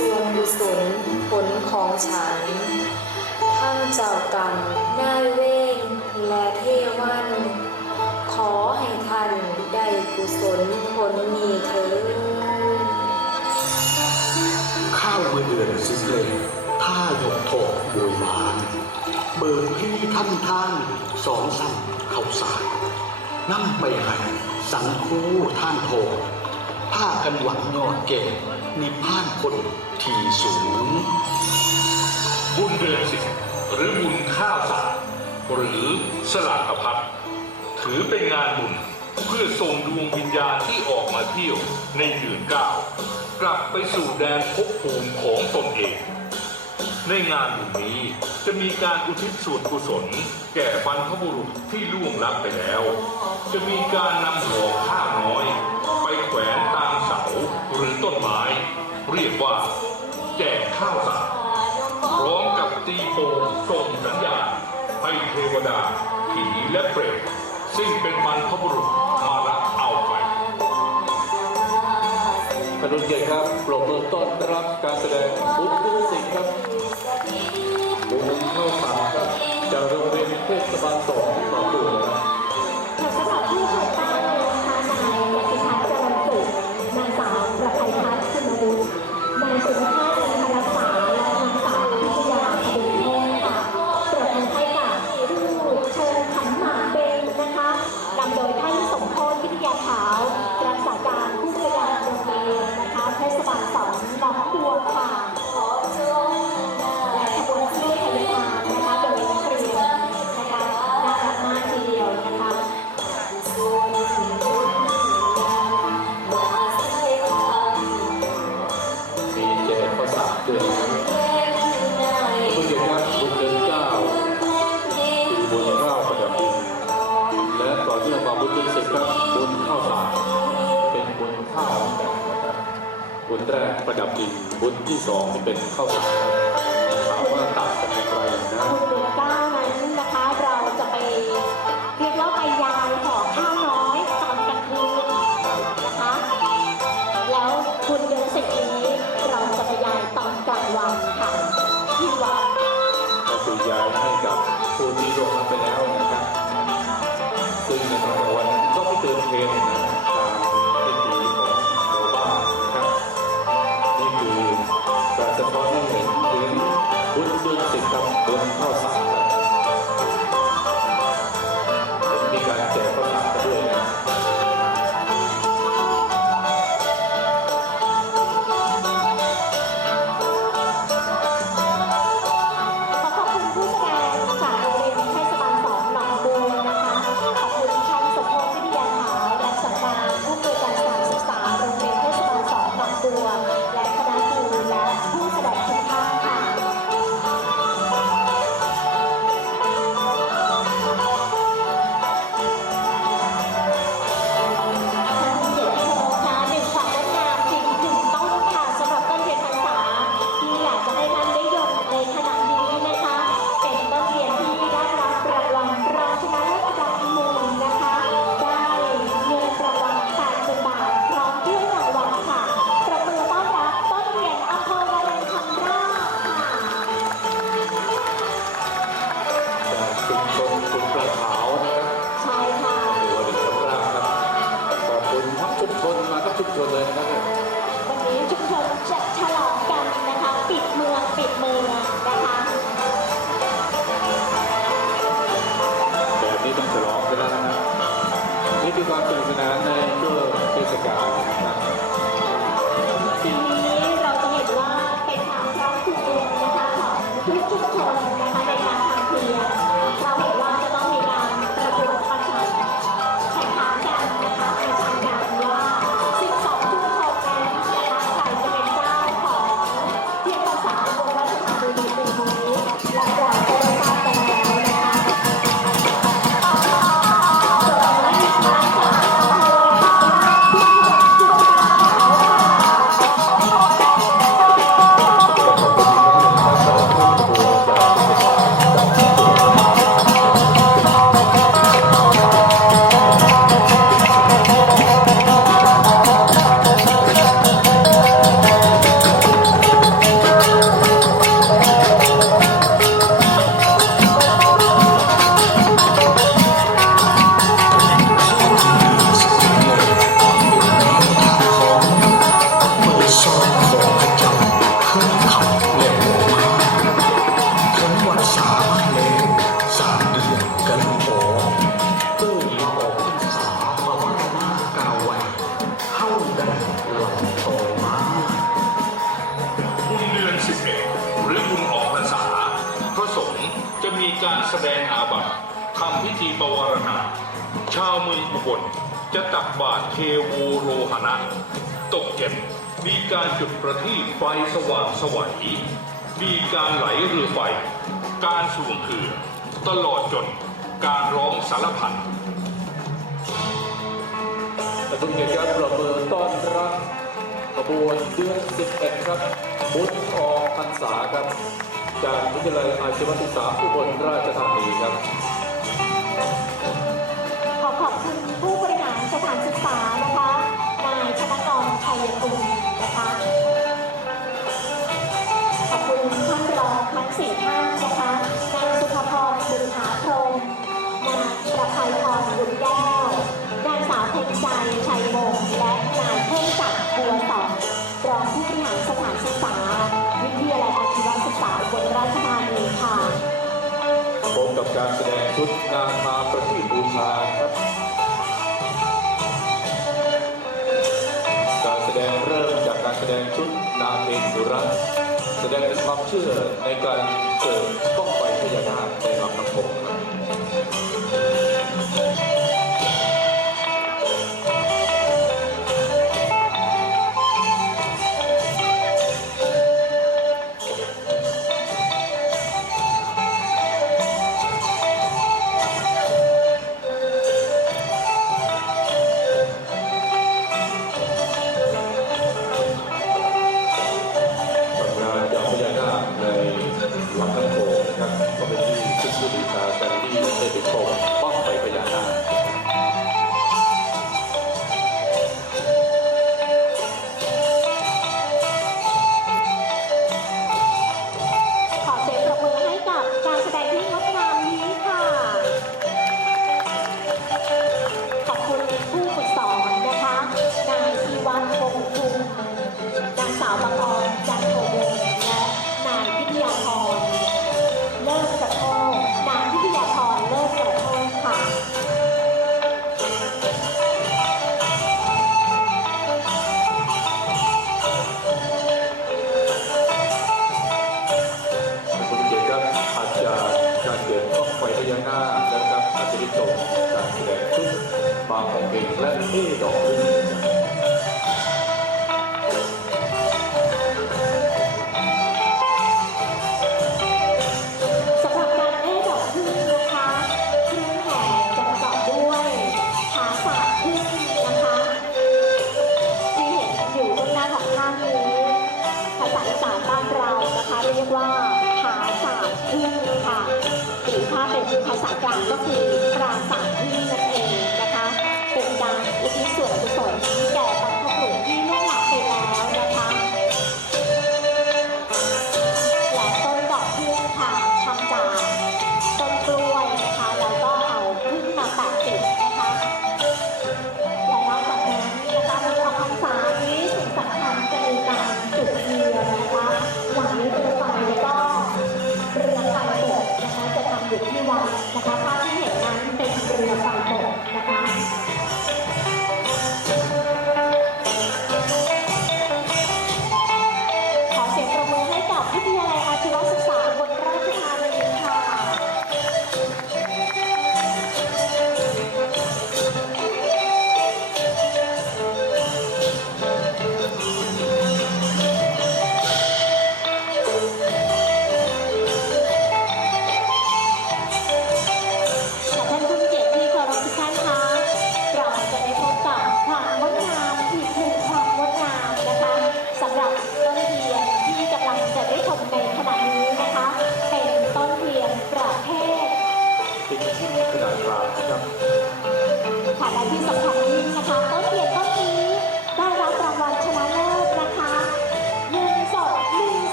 ส่วนกุศลผลของฉัน ทั้งเจ้ากรรมนายเวรและเทวัน ขอให้ท่านได้กุศลผลนี้เถิดข้าวเมื่อเดือนสิบเลยท่าหยกถกโบยหวานเบิกพี่ท่านท่านสองสั่งเข้าสารนั่งไปให้สังคู่ท่านโทผ้ากันหวังยอดเก่ นิพพานคนที่สูง บุญเดือนสิบหรือบุญข้าวสารหรือสลากพัดถือเป็นงานบุญเพื่อส่งดวงวิญญาณที่ออกมาเที่ยวในเดือนเก้ากลับไปสู่แดนภพภูมิของตนเอง ในงานบุญนี้จะมีการอุทิศส่วนกุศล แก่บรรพบุรุษที่ล่วงลับไปแล้ว จะมีการนำห่อข้าวน้อย ไปแขวนต เรียกว่า แจกข้าวสารพร้อมกับตีโป่งส่งสัญญาณให้เทวดาผีและเปรตซึ่งเป็นบรรพบุรุษมารับเอาไปกรุณเกียรติครับโปรดมือต้อนรับการแสดงบุญดุสิงครับบุญเข้าสารครับจากโรงเรียนเทศบาลสองหนองบัว บดินที่สองเป็นข้าวสารถามว่าต่างกันอย่างไรนะคุณเดือนเก้านั้นนะคะเราจะไปเรียกว่าไปยายห่อข้าวน้อยตอนกลางคืนนะคะ แล้วคุณเดือนสิบนี้เราจะไปยายตอนกลางวันค่ะที่วัดก็คือยายให้กับผู้ที่ร่วงรับไปแล้วนะครับซึ่งในตอนวันนั้นก็ไม่เกินเทนนะ ธีปวารณาชาวเมืองอุบลจะตักบาตรเทโวโรหณะ ตกเก็บมีการจุดประทีปไฟสว่างสวัยมีการไหลเรือไฟ การสวงเขื่อตลอดจนการร้องสารพันกระตุ้นใจการประเมินต้อนรับขบวนเดือน11 ครับบุญออกพรรษาครับ จากวิทยาลัยอาชีวศึกษาอุบลราชธานีครับานศึกษานะคะนายชนกรชัภูมินะคะขอบคุณท่านรองทั้งสี่ท่านนะคะนางสุภพรบุญหาพรมนางประภัยพรบุญแก้วนางสาวเพ็ญใจชัยมงและนายเพ่พศักดิ์บัวสอรองผู้บริหารสถานศึกษา วิทยาลัยอาชีวศึกษาบนราชธานีค่ะพบกับการแสดงชุดนาคา แสดงความเชื่อในการเกิดต้องไปพญานาคในลำน้ำโขงานสานบ้านเรานะคะ เรียกว่าภาษามพึ่งค่ะหรือถ้าเป็นภาษากลางก็คือปราสาทพึ่งนะคะ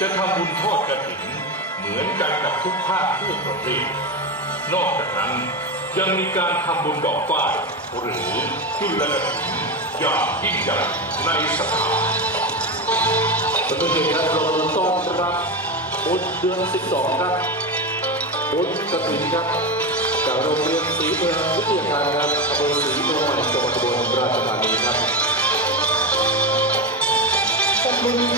จะทำบุญทอดกระถิ่นเหมือนกันกับทุกภาคทั่วประเทศ นอกจากนั้นยังมีการทำบุญดอกฝ้ายหรือขึ้นแลกระถิ่นอย่างยิ่งใหญ่ในสถานท่านผู้ชมครับเราต้อนรับบุญเดือน12 ครับบุญกระถิ่นครับจากโรงเรียนศรีเมืองวิทยาการครับอำเภอศรีเมืองใหม่จังหวัดอุบลราชธานีครับเป็นบุญส่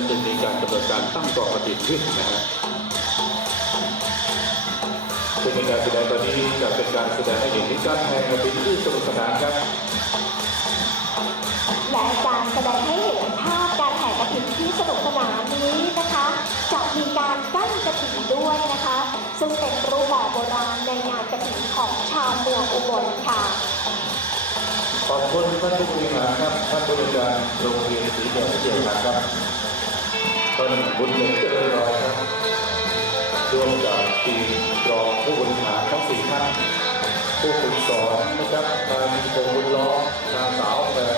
ก็จะมีการกำหนดการตั้งกองกระถิ่นขึ้นนะฮะซึ่งในการแสดงตอนนี้จะเป็นการแสดงให้เห็นถึงการแทงกระถิ่นที่สนุกสนานครับและการแสดงให้เห็นภาพการแห่กฐินที่สนุกสนานนี้นะคะจะมีการกั้นกฐินด้วยนะคะ ซึ่งเป็นรูปแบบโบราณในงานกฐินของชาวเมืองอุบลค่ะขอบคุณท่านผู้บริหารครับท่านผู้บริการโรงเรียนศรีเมืองวิทยาการครับ ท่านบุญเหลงเจริญรอยครับร่วมกับทีมรองผู้บริหารทั้งสี่ท่านผู้ฝึกสอนนะครับนายมิตรบุญล้อมนางสาวแฝด